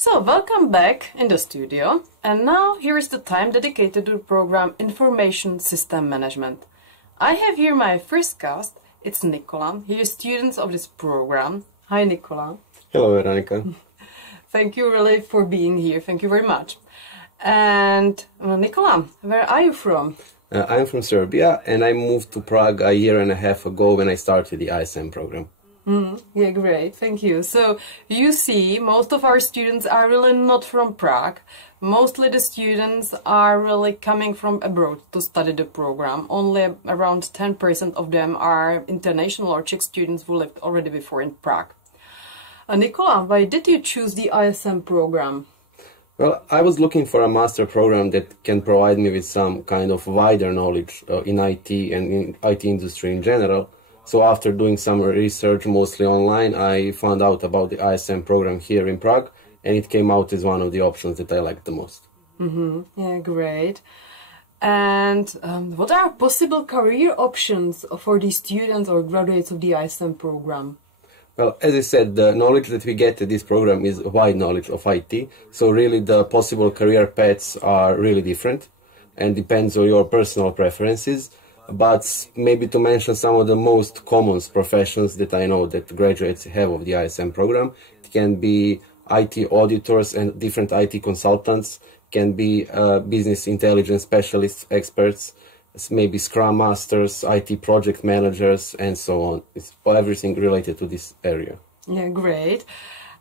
So, welcome back in the studio, and now here is the time dedicated to the program Information System Management. I have here my first guest, it's Nikola. He is student of this program. Hi Nikola. Hello Veronica. Thank you really for being here, thank you very much. And Nikola, where are you from? I'm from Serbia and I moved to Prague a year and a half ago when I started the ISM program. Yeah, great, thank you. So, you see, most of our students are really not from Prague. Mostly the students are really coming from abroad to study the program. Only around 10% of them are international or Czech students who lived already before in Prague. Nikola, why did you choose the ISM program? Well, I was looking for a master program that can provide me with some kind of wider knowledge in IT and in IT industry in general. So after doing some research, mostly online, I found out about the ISM program here in Prague, and it came out as one of the options that I liked the most. Yeah, great. And what are possible career options for the students or graduates of the ISM program? Well, as I said, the knowledge that we get at this program is wide knowledge of IT, so really the possible career paths are really different and depends on your personal preferences. But maybe to mention some of the most common professions that I know that graduates have of the ISM program, it can be IT auditors and different IT consultants, can be business intelligence specialists, experts, maybe Scrum Masters, IT project managers, and so on. It's everything related to this area. Yeah, great.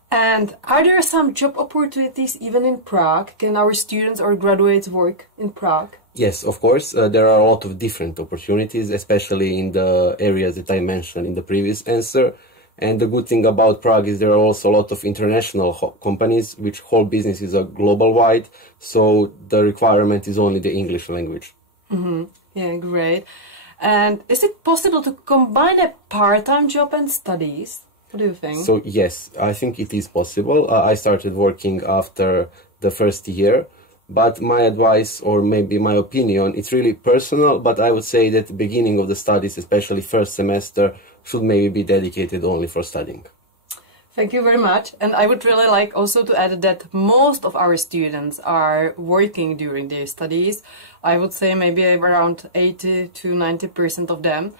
And are there some job opportunities even in Prague? Can our students or graduates work in Prague? Yes, of course. There are a lot of different opportunities, especially in the areas that I mentioned in the previous answer. And the good thing about Prague is there are also a lot of international companies which whole businesses are global wide. So the requirement is only the English language. Yeah, great. And is it possible to combine a part-time job and studies? What do you think? So yes, I think it is possible. I started working after the first year. But my advice, or maybe my opinion, it's really personal, but I would say that the beginning of the studies, especially first semester, should maybe be dedicated only for studying. Thank you very much. And I would really like also to add that most of our students are working during their studies. I would say maybe around 80 to 90% of them.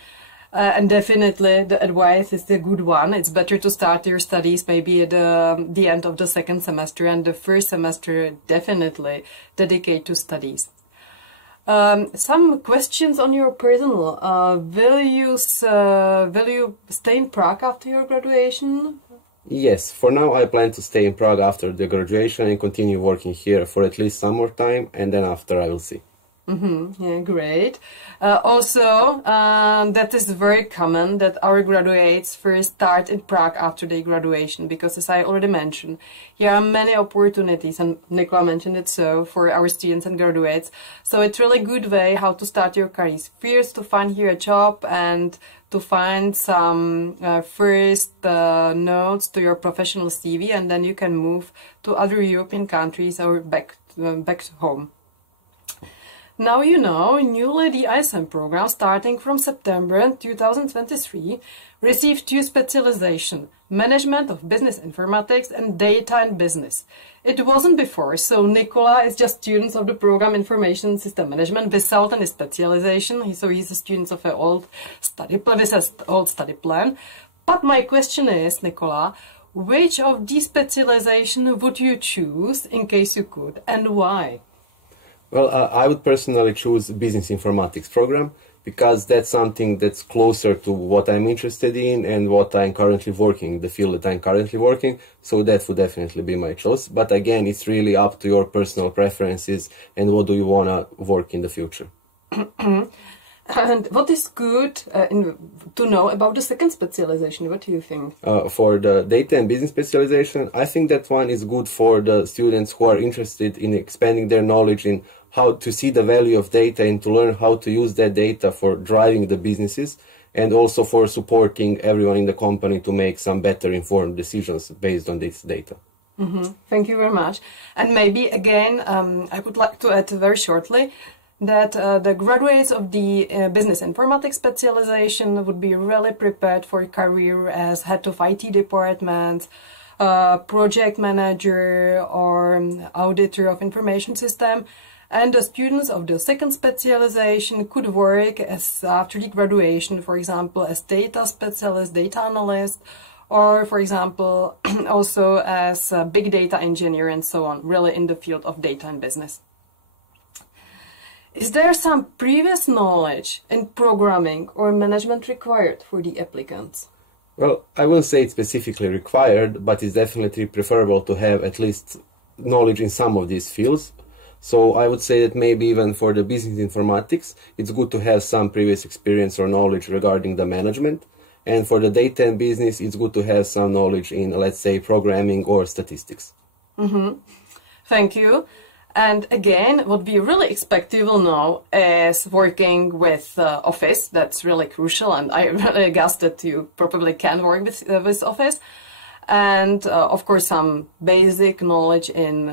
And definitely the advice is the good one. It's better to start your studies maybe at the end of the second semester, and the first semester definitely dedicate to studies. Some questions on your personal. Will you stay in Prague after your graduation? Yes, for now I plan to stay in Prague after the graduation and continue working here for at least some more time, and then after I will see. Yeah, great. Also, that is very common that our graduates first start in Prague after their graduation, because as I already mentioned, here are many opportunities, and Nikola mentioned it so, for our students and graduates. So it's really good way how to start your careers. First, to find here a job and to find some first notes to your professional CV, and then you can move to other European countries or back home. Now you know, newly the ISM program, starting from September 2023, received two specializations, Management of Business Informatics and Data and Business. It wasn't before, so Nikola is just student of the program Information System Management without any specialization, so he's a student of an old study plan. But my question is, Nikola, which of these specializations would you choose in case you could, and why? Well, I would personally choose business informatics program because that's something that's closer to what I'm interested in and what I'm currently working, the field that I'm currently working. So that would definitely be my choice. But again, it's really up to your personal preferences and what do you want to work in the future. And what is good to know about the second specialization? What do you think? For the data and business specialization, I think that one is good for the students who are interested in expanding their knowledge in how to see the value of data and to learn how to use that data for driving the businesses, and also for supporting everyone in the company to make some better informed decisions based on this data. Thank you very much. And maybe again, I would like to add very shortly that the graduates of the business informatics specialization would be really prepared for a career as head of IT departments project manager or auditor of information system. And the students of the second specialization could work as after the graduation, for example, as data specialist, data analyst, or for example, also as a big data engineer and so on, really in the field of data and business. Is there some previous knowledge in programming or management required for the applicants? Well, I wouldn't say it's specifically required, but it's definitely preferable to have at least knowledge in some of these fields. So I would say that maybe even for the business informatics, it's good to have some previous experience or knowledge regarding the management. And for the data and business, it's good to have some knowledge in, let's say, programming or statistics. Thank you. And again, what we really expect you will know is working with Office. That's really crucial, and I really guess that you probably can work with Office. And of course, some basic knowledge in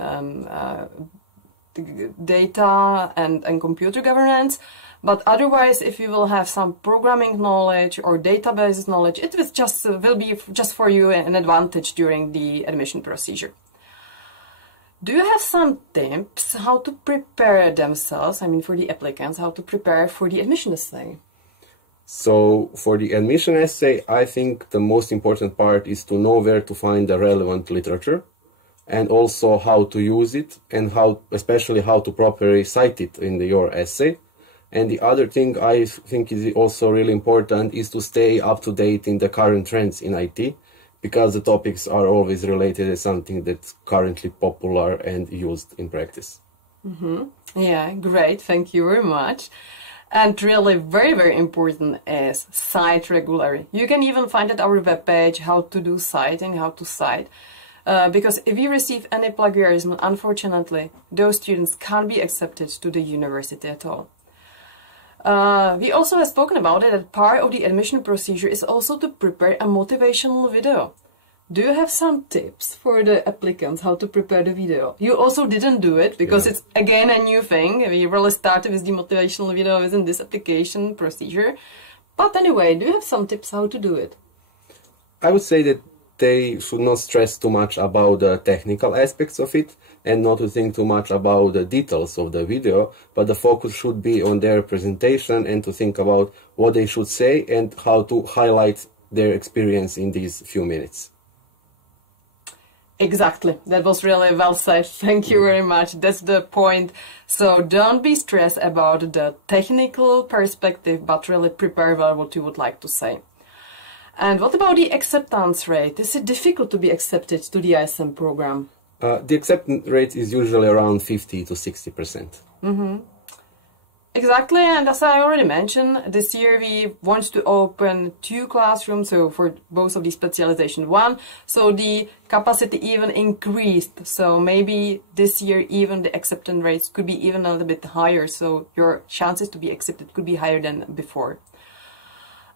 data and computer governance. But otherwise, if you will have some programming knowledge or database knowledge, it will be just for you an advantage during the admission procedure. Do you have some tips how to prepare themselves, I mean for the applicants, how to prepare for the admission essay? So for the admission essay, I think the most important part is to know where to find the relevant literature, and also how to use it, and especially how to properly cite it in your essay. And the other thing I think is also really important is to stay up to date in the current trends in IT, because the topics are always related to something that's currently popular and used in practice. Yeah, great, thank you very much. And really very, very important is cite regularly. You can even find at our webpage how to do citing, how to cite. Because if you receive any plagiarism, unfortunately, those students can't be accepted to the university at all. We also have spoken about it, that part of the admission procedure is also to prepare a motivational video. Do you have some tips for the applicants how to prepare the video? You also didn't do it because it's again a new thing. We really started with the motivational video within this application procedure. But anyway, do you have some tips how to do it? I would say that they should not stress too much about the technical aspects of it and not to think too much about the details of the video, but the focus should be on their presentation and to think about what they should say and how to highlight their experience in these few minutes. Exactly. That was really well said. Thank you very much. That's the point. So don't be stressed about the technical perspective, but really prepare well what you would like to say. And what about the acceptance rate? Is it difficult to be accepted to the ISM program? The acceptance rate is usually around 50 to 60%. Exactly, and as I already mentioned, this year we want to open 2 classrooms, so for both of the specialization 1, so the capacity even increased, so maybe this year even the acceptance rates could be even a little bit higher, so your chances to be accepted could be higher than before.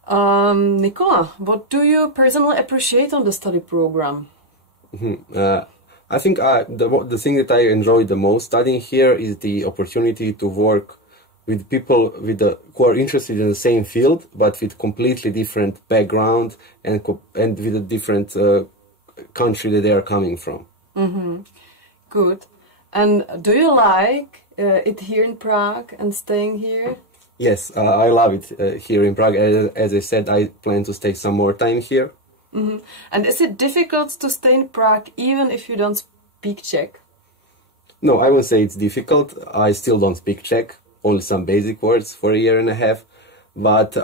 Nikola, what do you personally appreciate on the study program? I think the thing that I enjoy the most studying here is the opportunity to work with people who are interested in the same field, but with completely different background and with a different country that they are coming from. Good. And do you like it here in Prague and staying here? Yes, I love it here in Prague. As I said, I plan to stay some more time here. And is it difficult to stay in Prague even if you don't speak Czech? No, I won't say it's difficult. I still don't speak Czech. Only some basic words for a year and a half, but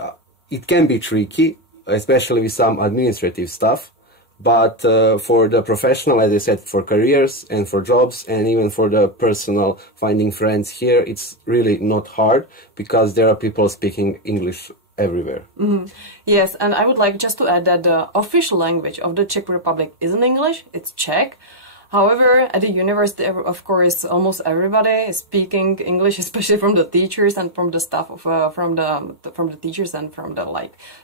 it can be tricky, especially with some administrative stuff. But for the professional, as I said, for careers and for jobs and even for the personal finding friends here, it's really not hard because there are people speaking English everywhere. Yes, and I would like just to add that the official language of the Czech Republic isn't English, it's Czech. However, at the university, of course, almost everybody is speaking English, especially from the teachers and from the staff of from the teachers and from the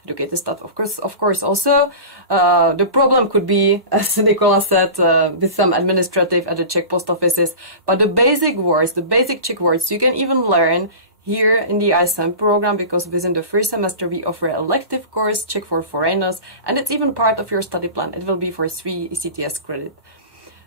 educated staff. Of course, also the problem could be, as Nikola said, with some administrative at the Czech post offices. But the basic words, the basic Czech words, you can even learn here in the ISM program, because within the first semester we offer an elective course, Czech for foreigners, and it's even part of your study plan. It will be for 3 ECTS credit.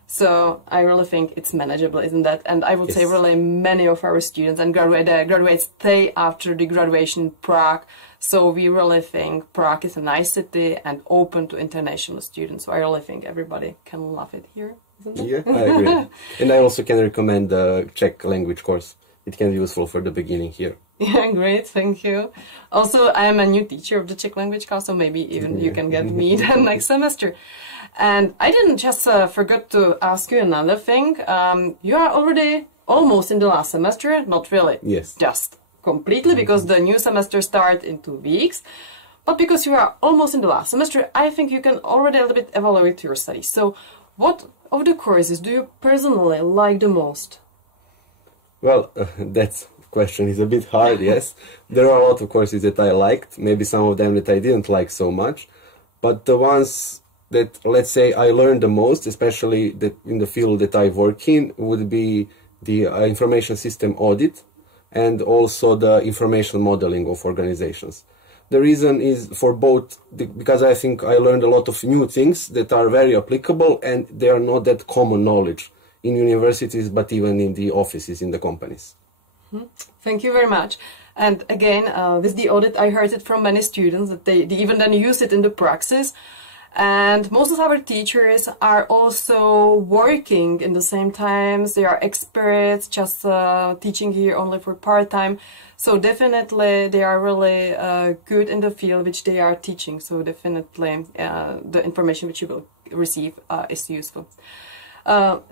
So I really think it's manageable, isn't that? And I would say really many of our students and graduates stay after the graduation in Prague. So we really think Prague is a nice city and open to international students. So I really think everybody can love it here, isn't it? Yeah, I agree. And I also can recommend the Czech language course. It can be useful for the beginning here. Yeah, great, thank you. Also, I am a new teacher of the Czech language class, so maybe even you can get me the next semester. And I didn't just forget to ask you another thing. You are already almost in the last semester, not really. Yes. Just completely, because the new semester starts in 2 weeks. But because you are almost in the last semester, I think you can already a little bit evaluate your studies. So what of the courses do you personally like the most? Well, that question is a bit hard, yes. There are a lot of courses that I liked, maybe some of them that I didn't like so much. But the ones that, let's say, I learned the most, especially that in the field that I work in, would be the information system audit and also the information modeling of organizations. The reason is for both, because I think I learned a lot of new things that are very applicable and they are not that common knowledge in universities, but even in the offices, in the companies. Thank you very much. And again, with the audit, I heard it from many students that they even then use it in the praxis. And most of our teachers are also working in the same times. They are experts, just teaching here only for part-time. So definitely they are really good in the field which they are teaching. So definitely the information which you will receive is useful.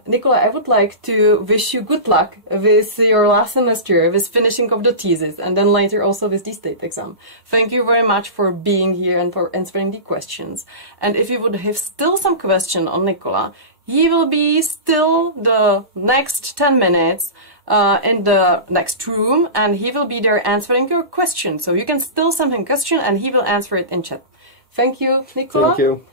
Nikola, I would like to wish you good luck with your last semester, with finishing of the thesis, and then later also with the state exam. Thank you very much for being here and for answering the questions. And if you would have still some question on Nikola, he will be still the next 10 minutes in the next room, and he will be there answering your question. So you can still send him a question and he will answer it in chat. Thank you, Nikola. Thank you.